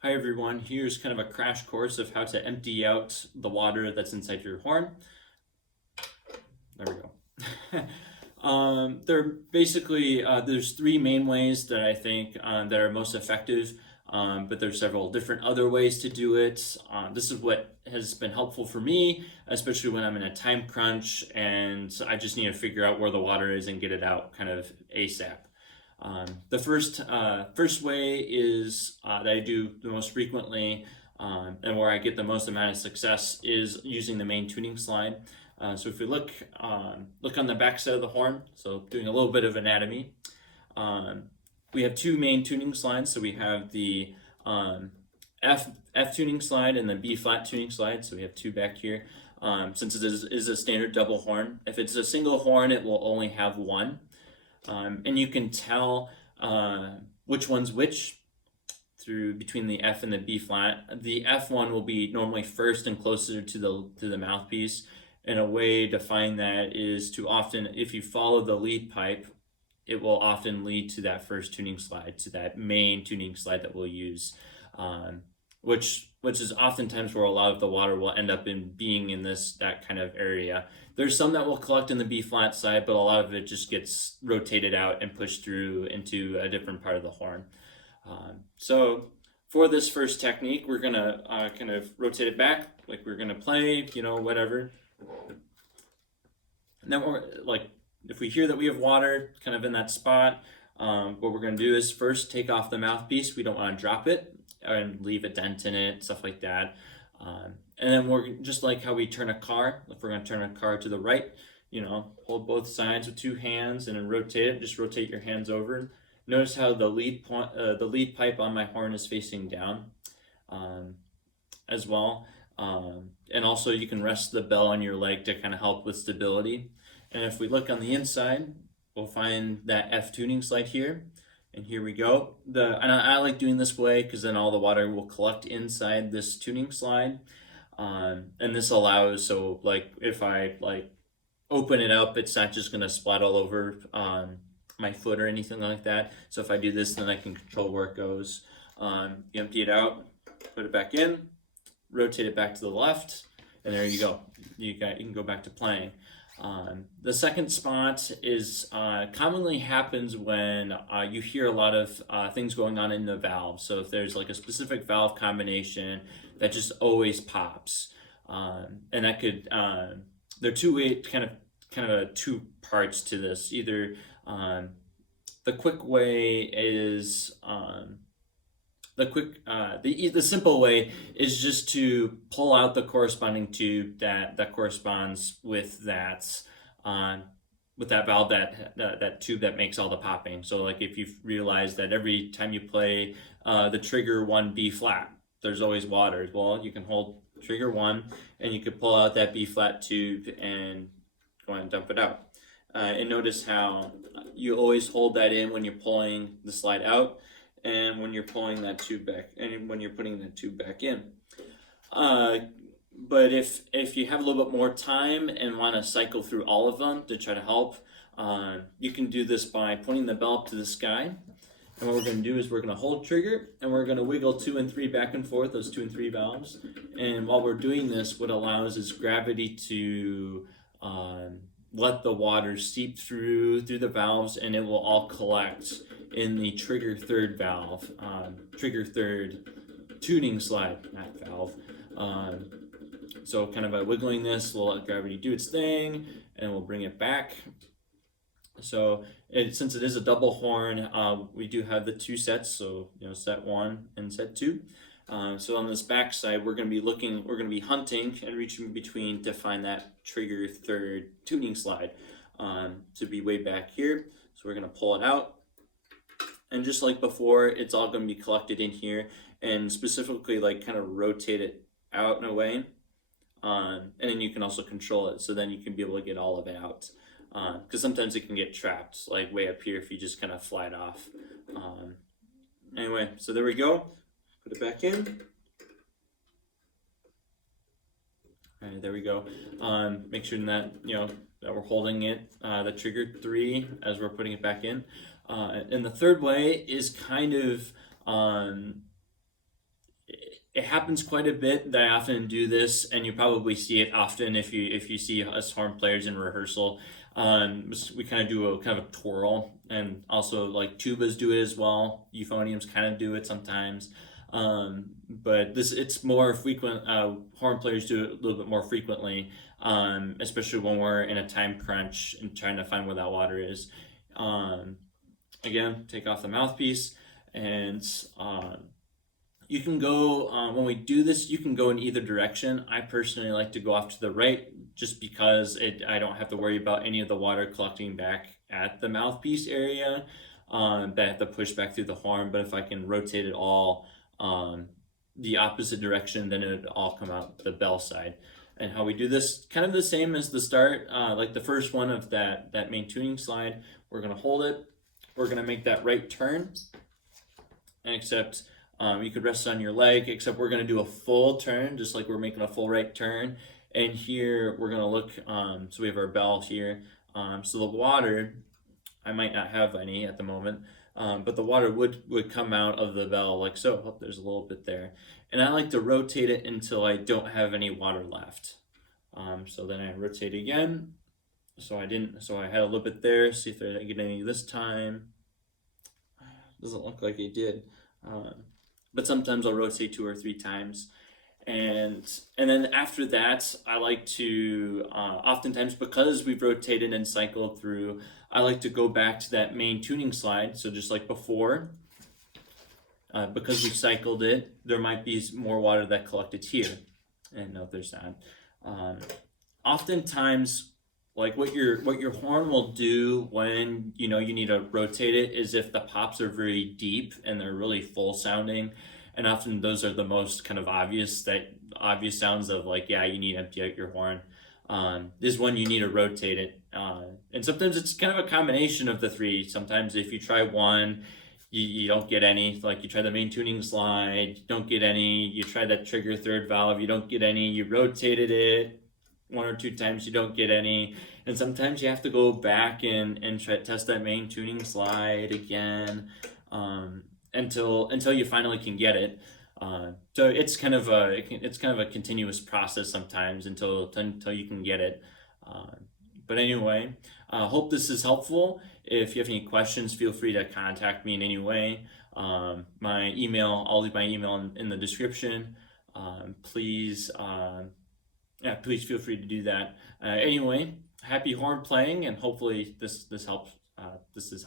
Hi everyone, here's kind of a crash course of how to empty out the water that's inside your horn. There we go. There basically there's three main ways that I think that are most effective, but there's several different other ways to do it. This is what has been helpful for me, especially when I'm in a time crunch and I just need to figure out where the water is and get it out kind of ASAP. The first way is that I do the most frequently, and where I get the most amount of success is using the main tuning slide. So if we look on the back side of the horn, so doing a little bit of anatomy, um, we have two main tuning slides. So we have the um, F tuning slide and the B flat tuning slide. So we have two back here. Since it is a standard double horn, if it's a single horn, it will only have one. And you can tell which one's which through between the F and the B flat. The F one will be normally first and closer to the mouthpiece. And a way to find that is to often, if you follow the lead pipe, it will often lead to that first tuning slide, to that main tuning slide that we'll use, um, which is oftentimes where a lot of the water will end up in being in that kind of area. There's some that will collect in the B flat side, but a lot of it just gets rotated out and pushed through into a different part of the horn. So for this first technique, we're gonna kind of rotate it back, like we're gonna play, whatever. And then we're like, if we hear that we have water kind of in that spot, what we're gonna do is first take off the mouthpiece. We don't want to drop it and leave a dent in it, stuff like that. And then we're just like how we turn a car. If we're gonna turn a car to the right, hold both sides with two hands and then rotate it. Just rotate your hands over. Notice how the lead pipe on my horn is facing down, um, as well. And also you can rest the bell on your leg to kind of help with stability. And if we look on the inside, we'll find that F tuning slide here. And here we go. And I like doing this way because then all the water will collect inside this tuning slide. And this allows, so like if I like open it up, it's not just gonna splat all over my foot or anything like that. So if I do this, then I can control where it goes. You empty it out, put it back in, rotate it back to the left, and there you go. You can go back to playing. The second spot is commonly happens when you hear a lot of things going on in the valve. So if there's like a specific valve combination that just always pops, and that could there are two parts to this. Either the quick way is the simple way is just to pull out the corresponding tube that corresponds uh, with that valve that tube that makes all the popping. So like if you've realized that every time you play the trigger one B flat, there's always water. Well, you can hold trigger one and you can pull out that B flat tube and go ahead and dump it out. And notice how you always hold that in when you're pulling the slide out and when you're pulling that tube back and when you're putting that tube back in. Uh, but if you have a little bit more time and want to cycle through all of them to try to help, you can do this by pointing the bell up to the sky. And what we're going to do is we're going to hold trigger and we're going to wiggle 2 and 3 back and forth, those 2 and 3 valves. And while we're doing this, what allows is gravity to let the water seep through the valves, and it will all collect in the trigger third valve, trigger third tuning slide, not valve. So kind of by wiggling this, we'll let gravity do its thing, and we'll bring it back. So since it is a double horn, we do have the two sets, so set one and set two. So on this back side, we're going to be hunting and reaching between to find that trigger third tuning slide to be way back here. So we're going to pull it out. And just like before, it's all going to be collected in here and specifically like kind of rotate it out in a way. And then you can also control it. So then you can be able to get all of it out. Because sometimes it can get trapped like way up here if you just kind of fly it off. Anyway, so there we go. Put it back in. All right, there we go. Make sure that that we're holding it, the trigger 3 as we're putting it back in. And the third way is kind of it happens quite a bit that I often do this, and you probably see it often if you see us horn players in rehearsal. We kind of do a kind of a twirl, and also like tubas do it as well. Euphoniums kind of do it sometimes, but this it's more frequent. Horn players do it a little bit more frequently, especially when we're in a time crunch and trying to find where that water is. Um, Again, take off the mouthpiece, and you can go when we do this. You can go in either direction. I personally like to go off to the right, just because I don't have to worry about any of the water collecting back at the mouthpiece area. That I have to push back through the horn. But if I can rotate it all the opposite direction, then it would all come out the bell side. And how we do this, kind of the same as the start, like the first one of that main tuning slide. We're gonna hold it. We're gonna make that right turn, and except you could rest on your leg, except we're going to do a full turn, just like we're making a full right turn. And here we're going to look, so we have our bell here. So the water, I might not have any at the moment, but the water would come out of the bell like so. Oh, there's a little bit there. And I like to rotate it until I don't have any water left. So then I rotate again. So I had a little bit there. See if I didn't get any this time. Doesn't look like it did. But sometimes I'll rotate 2 or 3 times, and then after that, I like to oftentimes, because we've rotated and cycled through, I like to go back to that main tuning slide. So just like before, because we've cycled it, there might be more water that collected here, and no, there's not. Oftentimes, like what your horn will do when you need to rotate it is if the pops are very deep and they're really full sounding, and often those are the most kind of obvious sounds of like, yeah, you need to empty out your horn. This is when you need to rotate it, and sometimes it's kind of a combination of the three. Sometimes if you try one, you don't get any. Like you try the main tuning slide, you don't get any. You try that trigger third valve, you don't get any. You rotated it 1 or 2 times, you don't get any. And sometimes you have to go back and try to test that main tuning slide again, until you finally can get it. So it's kind of a continuous process sometimes until you can get it. But anyway, hope this is helpful. If you have any questions, feel free to contact me in any way. My email, I'll leave my email in the description. Please feel free to do that. Anyway, happy horn playing, and hopefully this helps. This is helpful.